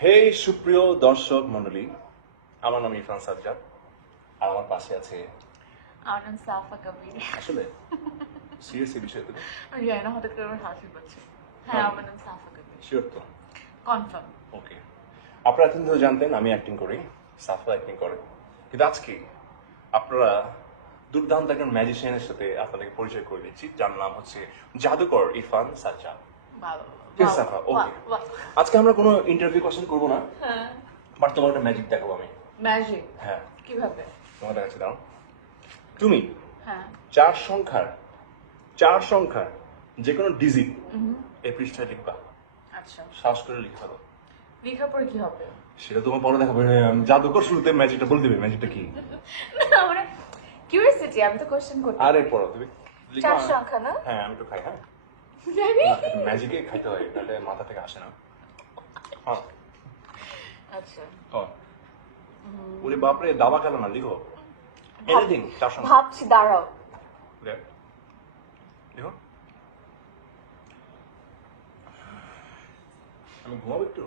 হে সুপ্রিয় দর্শক মন্ডলী আমার নাম ইরফান সাজ্জাদ আর আমার পাশে আছে আমার নাম সাফা কবির। আসলে সিরিয়াস এই বিষয় তো আমি জানি না হঠাৎ করে আমার হাসি পাচ্ছে। হ্যাঁ হ্যাঁ। আমার নাম সাফা কবির। শিওর তো? কনফার্ম ওকে আপনারা এতদিন ধরে জানতেন আমি অ্যাক্টিং করি সাফা অ্যাক্টিং করে। কিন্তু আজকে আপনারা দুর্দান্ত একজন ম্যাজিশিয়ানের সাথে আপনাদেরকে পরিচয় করে দিচ্ছি যার নাম হচ্ছে জাদুকর ইরফান সাজ্জাদ। আজকে আমরা কোনো ইন্টারভিউ কোশ্চেন করব না। হ্যাঁ। বাট তোমার একটা ম্যাজিক দেখাবো আমি। ম্যাজিক হ্যাঁ। কীভাবে? তোমার দেখাচ্ছি দাও তুমি হ্যাঁ। চার সংখ্যার চার সংখ্যার যে কোনো ডিজিট এই পৃষ্ঠায় লিখবা। আচ্ছা। সাহস করে লিখে ফেলো। লেখার পরে কি হবে? সেটা তোমার পরে দেখাবো। জাদুকর শুরুতে ম্যাজিকটা বলে দিবে। ম্যাজিকটা কি? না মানে কিউরিয়াসিটি আমি তো কোশ্চেন করতে আরে পড়ো তুমি চার সংখ্যা না? হ্যাঁ আমি তো খাই হ্যাঁ। ম্যাজিকে খাইতে হয় তাহলে মাথা থেকে আসে না আচ্ছা। ওরে বাপরে দাবা খেলো না লিখো এনিথিং চার সংখ্যা ভাবছি দাঁড়াও Okay. লিখো আমি ঘুমাবো একটু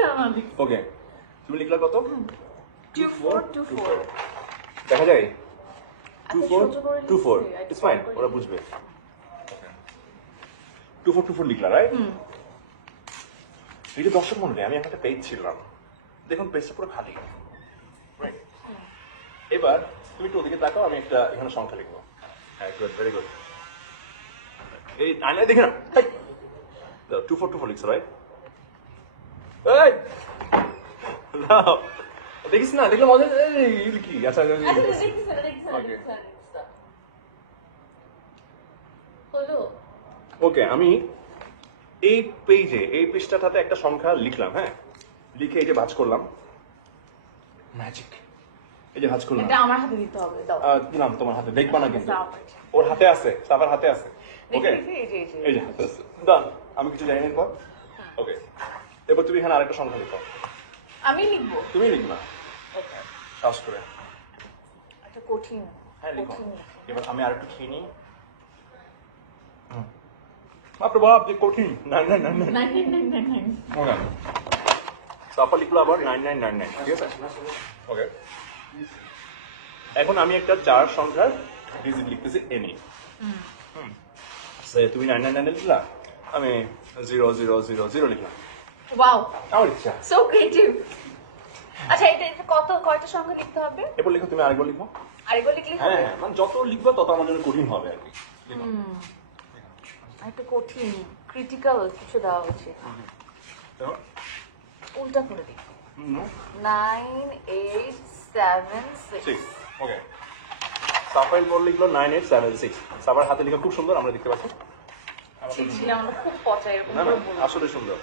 না, না, লিখ। ওকে তুমি লিখলা কত। দেখা যায় two four two four it's fine ওরা বুঝবে টু ফোর টু ফোর লিখলা রাইট যে দর্শক মন্ডলী আমি একটা পেজ ছিলাম দেখুন পেজটা পুরো খালি। Right? এবার তুমি একটু ওদিকে তাকাও আমি একটা এখানে সংখ্যা লিখব। হ্যাঁ গুড ভেরি গুড এই আয়নায় দেখে না টু ফোর টু ফোর লিখছো রাইট এই। দেখিস না দেখলে মজা কি? আচ্ছা আচ্ছা, আচ্ছা, আচ্ছা। হলো ওকে আমি এই পেজে এই পৃষ্ঠাটাতে একটা সংখ্যা লিখলাম হ্যাঁ? লিখে এই যে ভাজ করলাম। ম্যাজিক এই যে ভাঁজ করলাম। এটা আমার হাতে দিতে হবে দাও। দিলাম তোমার হাতে দেখবা না কিন্তু। ওর হাতে আছে সাবার হাতে আছে। ওকে এই যে, এই যে। এই যে হাতে আছে। ডান আমি কিছু জানি না এরপর? ওকে এবার তুমি এখানে আরেকটা সংখ্যা লিখো। আমি লিখব? তুমি লিখবা। ওকে সাহস করে। একটা কঠিন। হ্যাঁ লিখো। এবার আমি আরেকটু খেয়ে নিই। বাপরে বাপ যে কঠিন nine nine nine nine okay Safa লিখলো আবার নাইন নাইন নাইন নাইন ঠিক আছে ওকে এখন আমি একটা চার সংখ্যার ডিজিট লিখতেছি এনি সে তুমি নাইন নাইন নাইন লিখলা? আমি জিরো জিরো জিরো জিরো লিখলাম। ওয়াও আমার ইচ্ছা। সো ক্রিয়েটিভ আচ্ছা এটা কত কয়টা সংখ্যা লিখতে হবে? এরপর লিখো তুমি আরেকবার লিখো। আরেকবার লিখলে হ্যাঁ হ্যাঁ মানে যত লিখবা তত আমার জন্য কঠিন হবে আর কি। একটা কঠিন ক্রিটিক্যাল কিছু দেওয়া উচিত। দেখো। উল্টা করে দিই। Nine eight seven six okay সাফাইল বল লিখলো নাইন এইট সেভেন সিক্স সাফার হাতে লেখা খুব সুন্দর আমরা দেখতে পাচ্ছি। আসলে সুন্দর।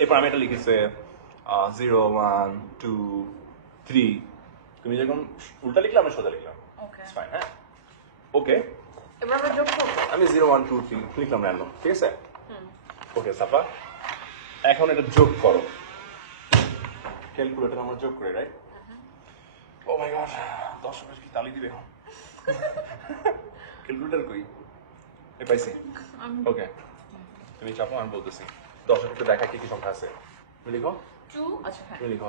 এরপর আমি এটা লিখেছে জিরো ওয়ান টু থ্রি তুমি যখন উল্টা লিখলে আমি সোজা লিখলাম. ফাইন হ্যাঁ? ওকে আমরা যোগ করব? আমি জিরো ওয়ান টু থ্রি লিখলাম র্যান্ডম ঠিক আছে? ওকে সাফা। এখন এটা যোগ করো। ক্যালকুলেটর আমরা যোগ করি রাইট ও মাই গড দর্শকের কি তালি দিবে ক্যালকুলেটর কই? এ পাইছি। ওকে তুমি চাপো আমি বলতেছি। দর্শক একটু দেখা কি কি সংখ্যা আছে। তুমি লিখো। টু আচ্ছা হ্যাঁ। তুমি লিখো।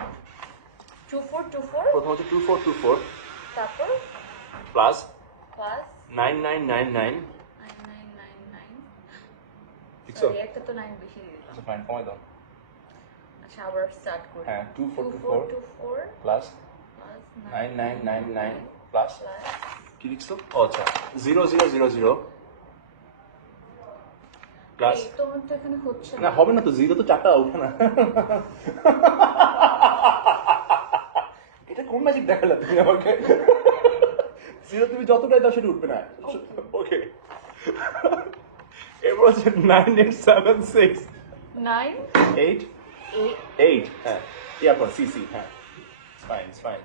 Two four two four. প্রথম হচ্ছে টু ফোর টু ফোর। তারপর? প্লাস? প্লাস? আচ্ছা, আবার কি জিরো জিরো জিরো জিরো এখানে হচ্ছে না। হবে না তো জিরো তো চারটা উঠে না। এটা কোন ম্যাজিক দেখাল তুমি আমাকে? জিরো তুমি যতটাই দাও সেটা উঠবে না। ওকে এরপর হচ্ছে nine eight seven six nine eight eight হ্যাঁ। ইয়ারপর সি সি হ্যাঁ। ফাইন ফাইন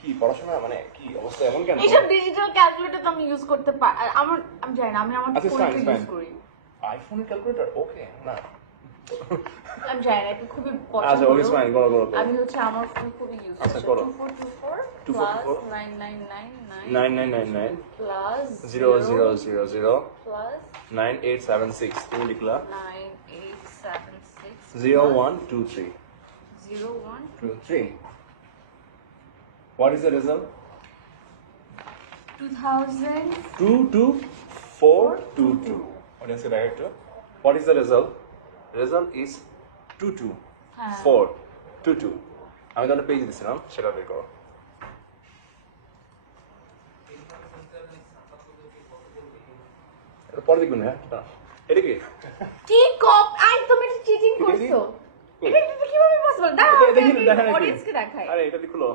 কি পড়াশোনা মানে কি অবস্থা এমন কেন? এইসব ডিজিটাল ক্যালকুলেটর তো আমি ইউজ করতে পারি আমার আমি জানি না আমি আমার আচ্ছা, ফোনে fine. ইউজ করি। আইফোনের ক্যালকুলেটর ওকে না। আমি জানি না খুবই পছন্দ আচ্ছা ওকে স্মাইল করো করো আমি হচ্ছে আমার ফোন খুবই ইউজ আচ্ছা করো। 2424 9999 প্লাস 0000 প্লাস 9876 তুমি লিখলা? 9876 0123 0123 What is the result? 2000 22422 What is the result? Result thousand two two four is two two two two আমি তাহলে পেজ দিছিলাম সেটা বের করো। পরে দেখবেন হ্যাঁ। এটা কি? কি কপ? আই তুমি চিটিং করছ। এটা এটা কীভাবে পসিবল দাঁড়াও দেখি অডিয়েন্সকে দেখাই। আরে এটা লিখলো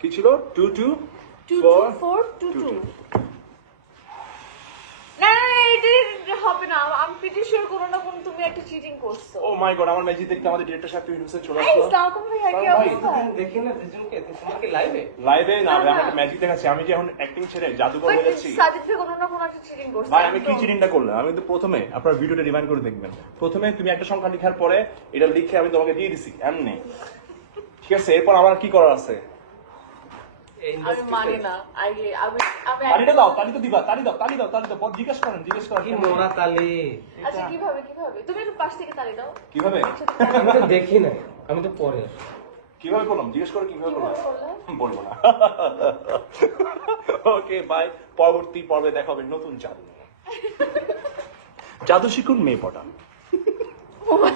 কি ছিল? Two two two two four four two two two two না না, এটা এটা হবে না আমি প্রিটি শিওর কোনো না কোনো তুমি একটা চিটিং করছ। ও মাই গড আমার ম্যাজিক দেখতে আমাদের ডিরেক্টর সাহেব ইউনিভার্সিটি চলে এই আসলো। সালাম ভাইয়া কি অবস্থা? দেখি না দুজনকে তোমার কি লাইভে লাইভে না ভাই, আমার ম্যাজিক দেখাচ্ছি। আমি যে এখন অ্যাক্টিং ছেড়ে জাদুকর হয়ে যাচ্ছি। সাজিদ ভাই কোনো না কোনো একটা চিটিং করছে ভাই আমি কি। চিটিংটা করলাম? আমি কিন্তু প্রথমে আপনার ভিডিওটা রিমাইন্ড করে দেখবেন। প্রথমে তুমি একটা সংখ্যা লেখার পরে এটা লিখে আমি তোমাকে দিয়ে দিছি এমনি। ঠিক আছে এরপর আমার কি করার আছে? আমি মানি না। আমি আমি আমি দাও তালি তো দিবা তালি দাও তালি দাও তালি দাও জিজ্ঞেস করেন জিজ্ঞেস করেন কি মোরা তালি? আচ্ছা কীভাবে কীভাবে? তুমি একটু পাশ থেকে তালি দাও। কীভাবে? আমি তো দেখি নাই আমি তো পরে আসি। কীভাবে করলাম? জিজ্ঞেস করে কীভাবে করলাম? বলব না। ওকে বাই পরবর্তী পর্বে দেখা হবে নতুন জাদু। জাদু শিখুন মেয়ে পটান my